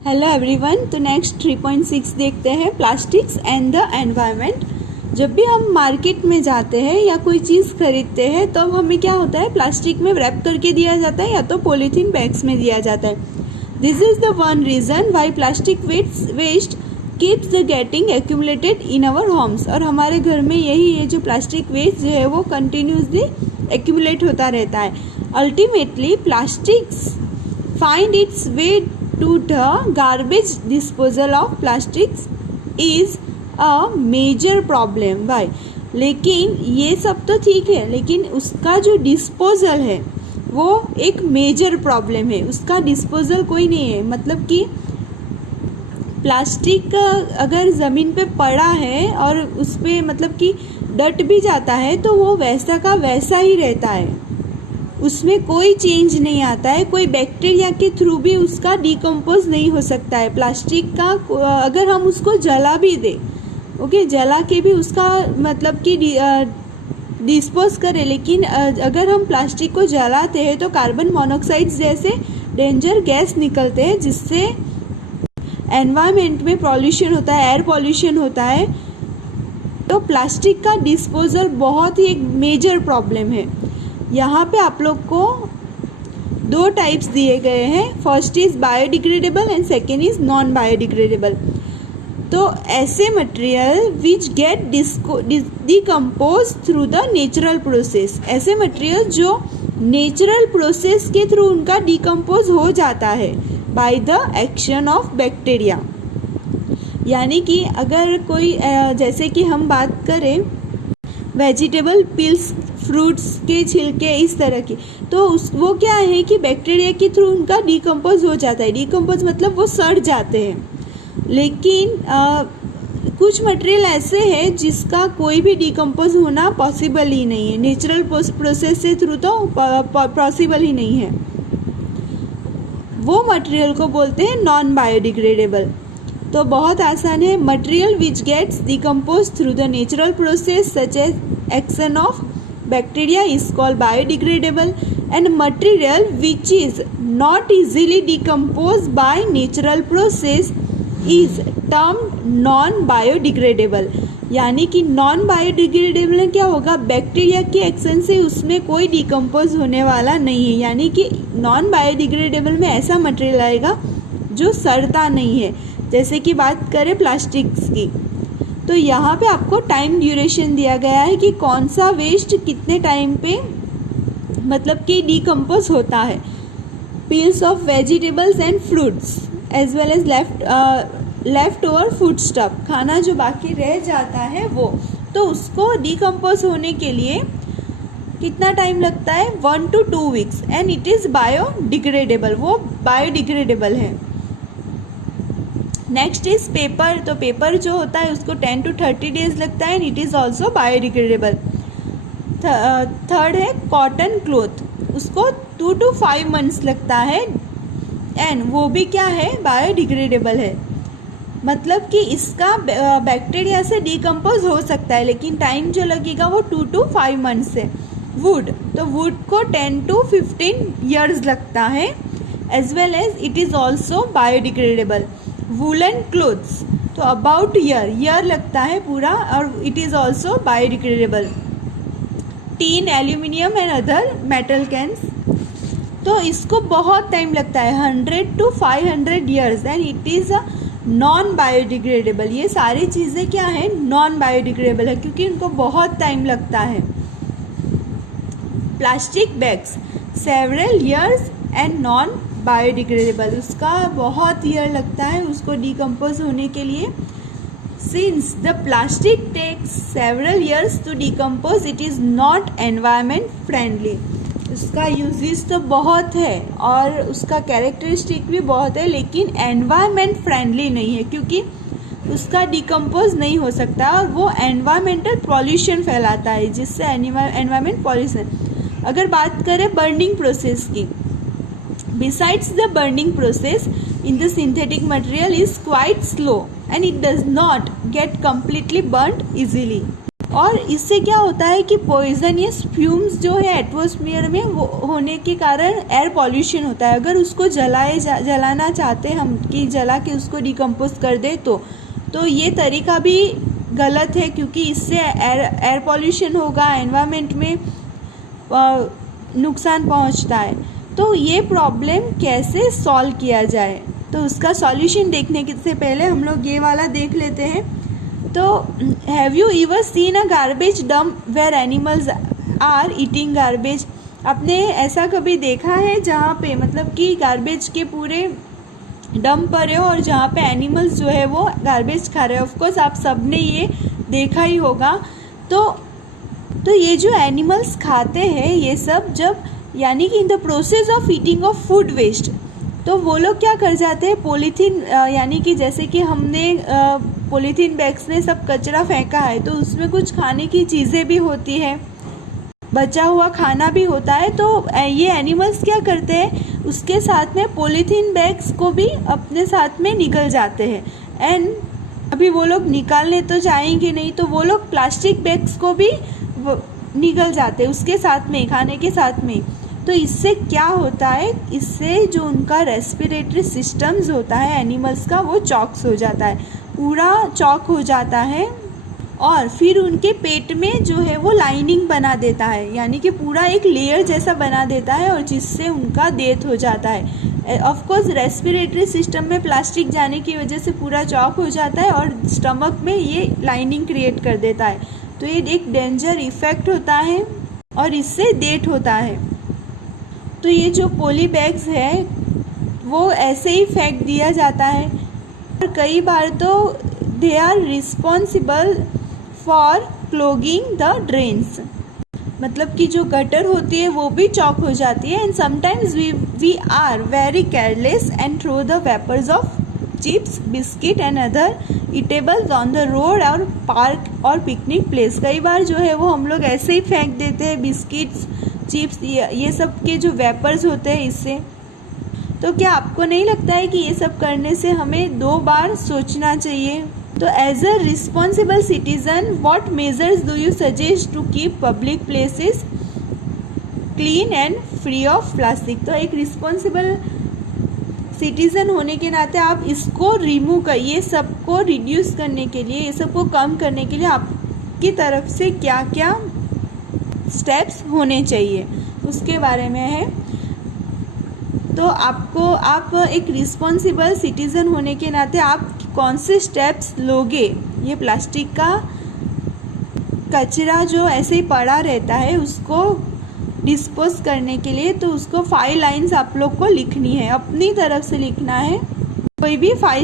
Hello everyone. तो next 3.6 देखते हैं, प्लास्टिक्स एंड द एनवायरनमेंट। जब भी हम मार्केट में जाते हैं या कोई चीज़ खरीदते हैं तो हमें क्या होता है, प्लास्टिक में रैप करके दिया जाता है या तो पॉलीथीन बैग्स में दिया जाता है। This is the one reason why plastic waste keeps the getting accumulated in our homes. और हमारे घर में यही है, जो प्लास्टिक वेस्ट जो है वो कंटिन्यूसली एक्यूमुलेट होता रहता है। Ultimately plastics find its way to the garbage. Disposal of plastics is a major problem. Why? लेकिन ये सब तो ठीक है, लेकिन उसका जो डिस्पोजल है वो एक मेजर प्रॉब्लम है। उसका डिस्पोजल कोई नहीं है। मतलब कि प्लास्टिक अगर ज़मीन पे पड़ा है और उस पर मतलब कि डट भी जाता है तो वो वैसा का वैसा ही रहता है, उसमें कोई चेंज नहीं आता है। कोई बैक्टीरिया के थ्रू भी उसका डिकम्पोज नहीं हो सकता है। प्लास्टिक का अगर हम उसको जला भी दें, ओके, जला के भी उसका मतलब कि डिस्पोज करें, लेकिन अगर हम प्लास्टिक को जलाते हैं तो कार्बन मोनोऑक्साइड जैसे डेंजर गैस निकलते हैं, जिससे एनवायरनमेंट में पॉल्यूशन होता है, एयर पॉल्यूशन होता है। तो प्लास्टिक का डिस्पोजल बहुत ही एक मेजर प्रॉब्लम है। यहाँ पे आप लोग को दो टाइप्स दिए गए हैं। First is biodegradable and second is non biodegradable. तो ऐसे material which get decompose through the natural process, ऐसे मटेरियल जो नेचुरल प्रोसेस के थ्रू उनका डिकम्पोज हो जाता है by the action of bacteria. यानी कि अगर कोई जैसे कि हम बात करें वेजिटेबल पील्स, फ्रूट्स के छिलके, इस तरह की, तो वो क्या है कि बैक्टीरिया के थ्रू उनका डिकम्पोज हो जाता है। डिकम्पोज मतलब वो सड़ जाते हैं। लेकिन कुछ मटेरियल ऐसे हैं जिसका कोई भी डिकम्पोज होना पॉसिबल ही नहीं है, नेचुरल प्रोसेस से थ्रू तो पॉसिबल ही नहीं है। वो मटेरियल को बोलते हैं नॉन बायोडिग्रेडेबल। तो बहुत आसान है। Material which gets decompose through the natural process such as action of bacteria is called biodegradable, and material which is not easily decomposed by natural process is termed non biodegradable। यानी कि non biodegradable क्या होगा, bacteria के action से उसमें कोई decompose होने वाला नहीं है। यानी कि नॉन बायोडिग्रेडेबल में ऐसा मटेरियल आएगा जो सड़ता नहीं है। जैसे कि बात करें प्लास्टिक्स की, तो यहाँ पे आपको टाइम ड्यूरेशन दिया गया है कि कौन सा वेस्ट कितने टाइम पे मतलब कि डिकम्पोज होता है। Peels of vegetables and fruits as well as left over food stuff, खाना जो बाकी रह जाता है वो, तो उसको डिकम्पोज होने के लिए कितना टाइम लगता है, 1 to 2 weeks, and it is biodegradable, वो बायोडिग्रेडेबल है। Next is paper. तो पेपर जो होता है उसको 10 to 30 days लगता है, and it is also biodegradable. Third है कॉटन क्लॉथ, उसको 2 to 5 months लगता है, एंड वो भी क्या है, बायोडिग्रेडेबल है। मतलब कि इसका बैक्टीरिया से डिकम्पोज हो सकता है, लेकिन टाइम जो लगेगा वो 2 to 5 months है। वुड, तो वुड को 10 to 15 years लगता है, as well as it is also biodegradable. Woollen clothes तो अबाउट ईयर लगता है पूरा, और it is also biodegradable. Tin, aluminium and other metal cans, तो इसको बहुत टाइम लगता है, 100 to 500 years, and it is a non biodegradable. ये सारी चीज़ें क्या है, नॉन बायोडिग्रेडेबल है, क्योंकि इनको बहुत टाइम लगता है। Plastic bags several years and non biodegradable, उसका बहुत ईयर लगता है उसको डिकम्पोज होने के लिए। Since the plastic takes several years to decompose, it is not environment friendly. उसका यूजेस तो बहुत है और उसका कैरेक्टरिस्टिक भी बहुत है, लेकिन एनवायरनमेंट फ्रेंडली नहीं है, क्योंकि उसका डिकम्पोज नहीं हो सकता और वो एनवायरमेंटल पॉल्यूशन फैलाता है, जिससे एनवायरमेंट पॉल्यूशन। अगर बात करें बर्निंग प्रोसेस की, besides the burning process in the synthetic material is quite slow and it does not get completely burnt easily. और इससे क्या होता है कि पॉइजनियस फ्यूम्स जो है एटमॉस्फेयर में वो होने के कारण एयर पॉल्यूशन होता है। अगर उसको जलाना चाहते हैं हम कि जला के उसको डिकम्पोज कर दे तो ये तरीका भी गलत है, क्योंकि इससे एयर पॉल्यूशन होगा, एनवायरनमेंट में नुकसान पहुंचता है। तो ये प्रॉब्लम कैसे सॉल्व किया जाए, तो उसका सॉल्यूशन देखने से पहले हम लोग ये वाला देख लेते हैं। तो have you ever seen a garbage dump where animals are eating garbage? आपने ऐसा कभी देखा है जहाँ पे मतलब कि गार्बेज के पूरे डंप पड़े हो और जहाँ पे एनिमल्स जो है वो गार्बेज खा रहे हैं? ऑफकोर्स आप सब ने ये देखा ही होगा। तो ये जो एनिमल्स खाते हैं ये सब, जब यानी कि in the process of eating of food waste, तो वो लोग क्या कर जाते हैं, पॉलीथीन यानी कि जैसे कि हमने पॉलीथीन बैग्स में सब कचरा फेंका है, तो उसमें कुछ खाने की चीज़ें भी होती है, बचा हुआ खाना भी होता है। तो ये एनिमल्स क्या करते हैं, उसके साथ में पॉलीथीन बैग्स को भी अपने साथ में निकल जाते हैं। एंड अभी वो लोग निकालने तो जाएंगे नहीं, तो वो लोग प्लास्टिक बैग्स को भी निकल जाते हैं उसके साथ में, खाने के साथ में। तो इससे क्या होता है, इससे जो उनका रेस्पिरेटरी सिस्टम्स होता है एनिमल्स का, वो चॉक्स हो जाता है, पूरा चॉक हो जाता है। और फिर उनके पेट में जो है वो लाइनिंग बना देता है, यानी कि पूरा एक लेयर जैसा बना देता है, और जिससे उनका डेथ हो जाता है। ऑफ कोर्स रेस्पिरेटरी सिस्टम में प्लास्टिक जाने की वजह से पूरा चॉक हो जाता है और स्टमक में ये लाइनिंग क्रिएट कर देता है। तो ये एक डेंजर इफेक्ट होता है और इससे डेथ होता है। तो ये जो पॉली बैग्स है वो ऐसे ही फेंक दिया जाता है, और कई बार तो they are responsible for clogging the drains, मतलब कि जो गटर होती है वो भी चॉक हो जाती है। And sometimes we are very careless and throw the wrappers of chips, biscuit and other eatables on the road और पार्क और पिकनिक प्लेस। कई बार जो है वो हम लोग ऐसे ही फेंक देते हैं बिस्किट्स, चिप्स, ये सब के जो वेपर्स होते हैं इससे। तो क्या आपको नहीं लगता है कि ये सब करने से हमें 2 बार सोचना चाहिए? तो as a responsible citizen what measures do you suggest to keep public places clean and free of plastic? तो एक रिस्पॉन्सिबल सिटीज़न होने के नाते आप इसको रिमूव कर, ये सबको रिड्यूस करने के लिए, ये सबको कम करने के लिए आपकी तरफ से क्या क्या स्टेप्स होने चाहिए उसके बारे में है। तो आप एक रिस्पॉन्सिबल सिटीज़न होने के नाते आप कौन से स्टेप्स लोगे ये प्लास्टिक का कचरा जो ऐसे ही पड़ा रहता है उसको डिस्पोज करने के लिए? तो उसको 5 लाइन्स आप लोग को लिखनी है, अपनी तरफ से लिखना है। कोई भी 5